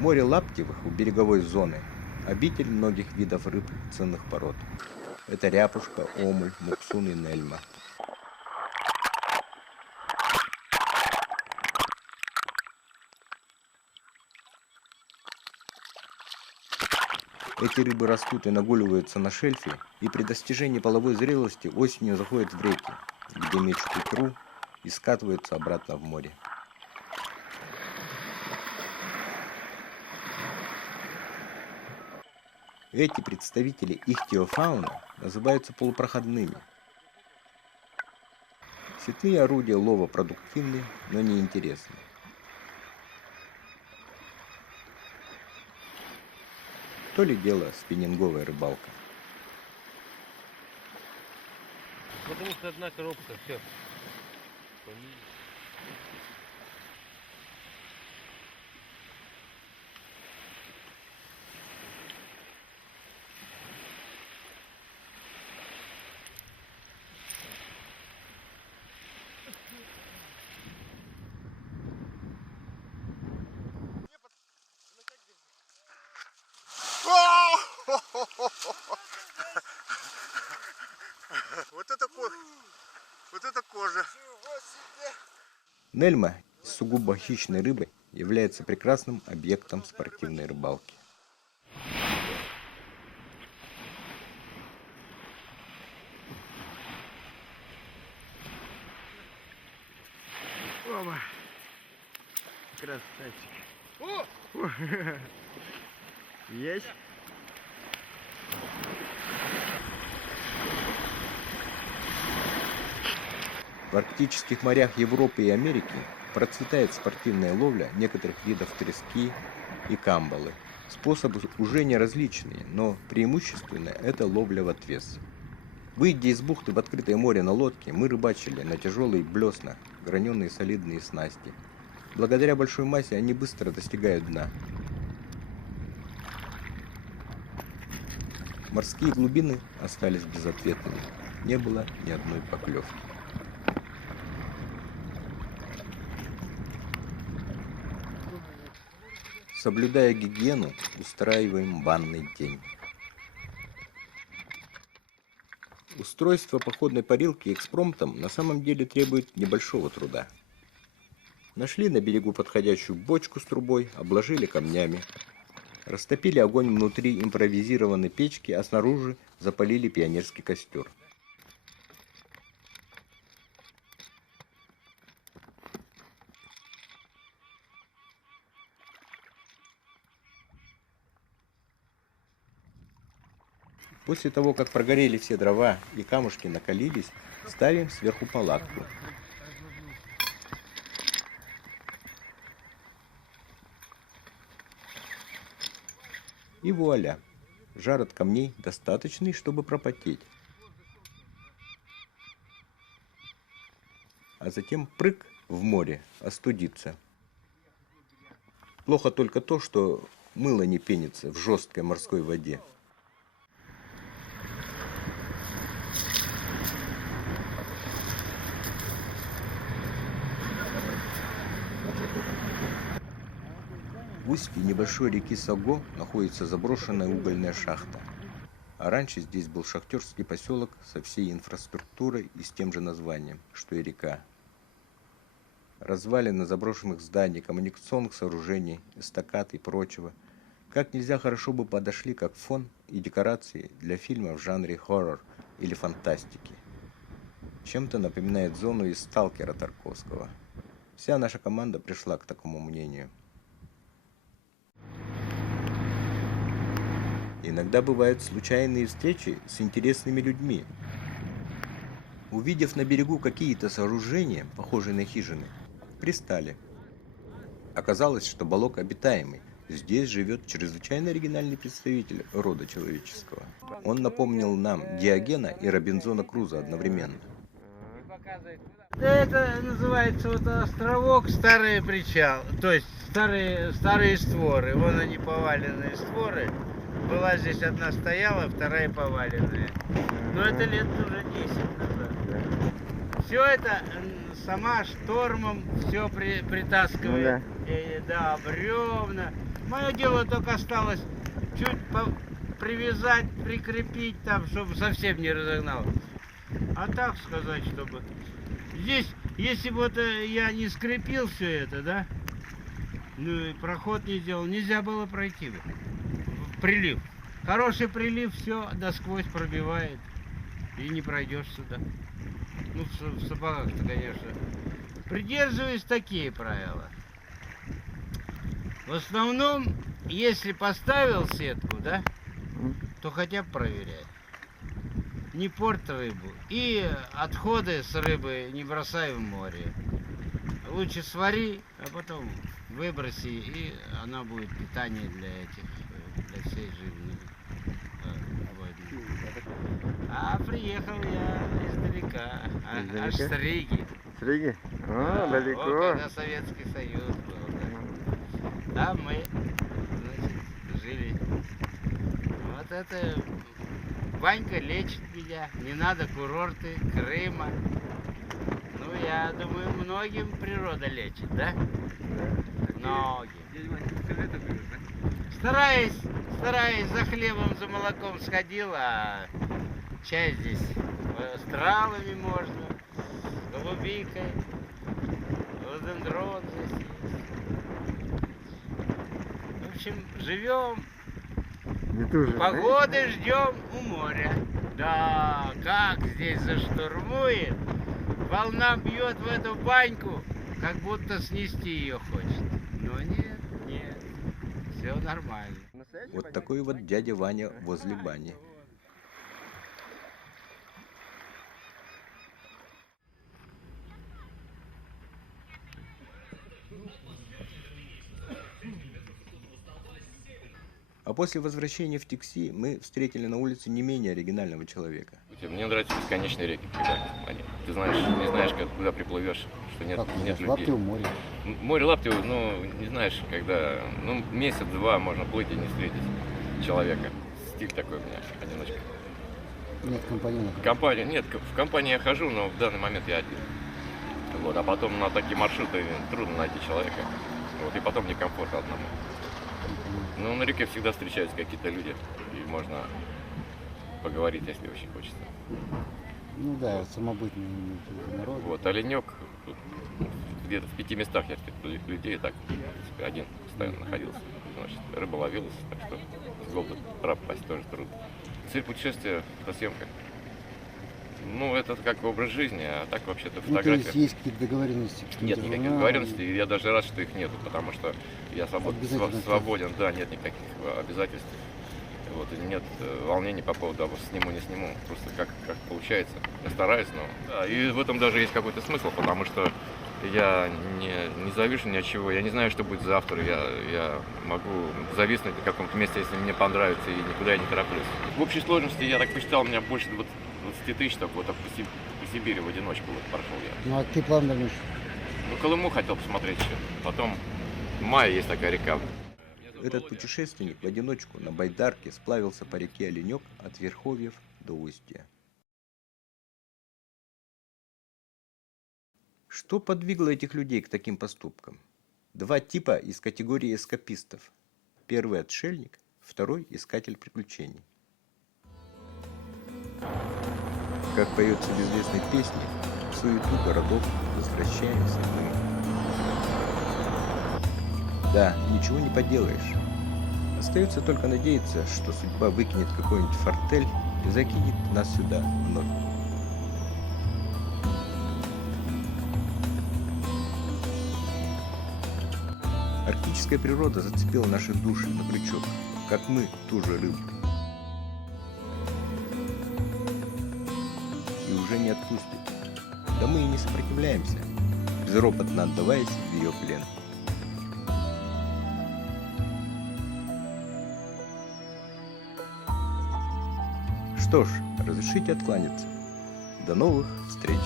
Море Лаптевых у береговой зоны – обитель многих видов рыб ценных пород. Это ряпушка, омуль, муксун и нельма. Эти рыбы растут и нагуливаются на шельфе, и при достижении половой зрелости осенью заходят в реки, где мечут икру и скатываются обратно в море. Эти представители ихтиофауны называются полупроходными. Сетные орудия лова продуктивны, но неинтересны. То ли дело спиннинговая рыбалка. Потому что одна коробка, все. Вот это кожа. Нельма, сугубо хищной рыбой, является прекрасным объектом спортивной рыбалки. Оба. Красавчик. О! Есть. В арктических морях Европы и Америки процветает спортивная ловля некоторых видов трески и камбалы. Способы уже не различные, но преимущественно это ловля в отвес. Выйдя из бухты в открытое море на лодке, мы рыбачили на тяжелые блесна, граненые солидные снасти. Благодаря большой массе они быстро достигают дна. Морские глубины остались безответными. Не было ни одной поклевки. Соблюдая гигиену, устраиваем банный день. Устройство походной парилки экспромтом на самом деле требует небольшого труда. Нашли на берегу подходящую бочку с трубой, обложили камнями. Растопили огонь внутри импровизированной печки, а снаружи запалили пионерский костер. После того, как прогорели все дрова и камушки накалились, ставим сверху палатку. И вуаля! Жар от камней достаточный, чтобы пропотеть. А затем прыг в море, остудиться. Плохо только то, что мыло не пенится в жесткой морской воде. В устье небольшой реки Сого находится заброшенная угольная шахта. А раньше здесь был шахтерский поселок со всей инфраструктурой и с тем же названием, что и река. Развалины заброшенных зданий, коммуникационных сооружений, эстакад и прочего как нельзя хорошо бы подошли как фон и декорации для фильма в жанре хоррор или фантастики. Чем-то напоминает зону из «Сталкера» Тарковского. Вся наша команда пришла к такому мнению. Иногда бывают случайные встречи с интересными людьми. Увидев на берегу какие-то сооружения, похожие на хижины, пристали. Оказалось, что Балок обитаемый. Здесь живет чрезвычайно оригинальный представитель рода человеческого. Он напомнил нам Диогена и Робинзона Круза одновременно. Это называется вот островок, старый причал, то есть старые створы. Вон они, поваленные створы. Была здесь одна стояла, вторая поваленная. Но это лет уже 10 назад. Все это сама штормом все притаскивает. Да, бревна. Мое дело только осталось чуть привязать, прикрепить там, чтобы совсем не разогнал. А так сказать, чтобы... Здесь, если бы вот я не скрепил все это, да, ну и проход не сделал, нельзя было пройти бы. Прилив. Хороший прилив, все насквозь пробивает. И не пройдешь сюда. Ну, в сапогах-то, конечно. Придерживаюсь такие правила. В основном, если поставил сетку, да, то хотя бы проверяй. Не порт рыбу. И отходы с рыбы не бросай в море. Лучше свари, а потом выброси, и она будет питание для всей жизни. А приехал я издалека, аж с Риги. С Риги? Да, далеко. вот когда Советский Союз был. Да. Там мы, значит, жили. Вот это Ванька лечит меня. Не надо курорты Крыма. Ну, я думаю, многим природа лечит, да? Многим. Стараюсь, за хлебом, за молоком сходил, а чай здесь с травами можно, с голубикой, рододендрон здесь есть. В общем, живем, погоды ждем у моря. Да, как здесь заштурмует, волна бьет в эту баньку, как будто снести ее хочет. Но нет, все нормально. Вот такой вот дядя Ваня возле бани. А после возвращения в Тикси мы встретили на улице не менее оригинального человека. Мне нравятся бесконечные реки, когда ты знаешь, не знаешь, куда приплывешь, что нет людей. Лаптево море. Море Лаптево, ну, не знаешь, когда, ну, месяц-два можно плыть и не встретить человека. Стиль такой у меня, одиночка. Нет компаньонов. В компании я хожу, но в данный момент я один. Вот, а потом на такие маршруты трудно найти человека. Вот, и потом некомфортно одному. Но на реке всегда встречаются какие-то люди, и можно поговорить, если очень хочется. Ну да, самобытный народ. Вот, оленек, тут где-то в 5 местах я встретил людей, так, в принципе, один постоянно находился. Значит, рыба ловилась, так что с голоду пропасть тоже трудно. Цель путешествия – это съемка. Ну, это как образ жизни, а так вообще-то Ну, то фотография. есть какие-то договоренности? Нет никаких договоренностей, и я даже рад, что их нету, потому что я Обязательно свободен, да, нет никаких обязательств. Вот, и нет волнений по поводу того, сниму, не сниму, просто как получается. Я стараюсь, но... Да, и в этом даже есть какой-то смысл, потому что я не завишу ни от чего, я не знаю, что будет завтра, я могу зависнуть на каком-то месте, если мне понравится, и никуда я не тороплюсь. В общей сложности, я так посчитал, у меня больше 20 тысяч, так вот, по Сибири в одиночку вот прошел я. Ну а ты план дальнейший? Ну, Колыму хотел посмотреть еще, потом в мае есть такая река. Этот путешественник в одиночку на байдарке сплавился по реке Оленек от Верховьев до Устья. Что подвигло этих людей к таким поступкам? Два типа из категории эскапистов. Первый – отшельник, второй – искатель приключений. Как поется в известной песне, в суету городов возвращаемся мы. Да, ничего не поделаешь. Остается только надеяться, что судьба выкинет какой-нибудь фортель и закинет нас сюда вновь. Арктическая природа зацепила наши души на крючок, как мы ту же рыбу. И уже не отпустит. Да мы и не сопротивляемся, безропотно отдаваясь в ее плен. Что ж, разрешите откланяться. До новых встреч!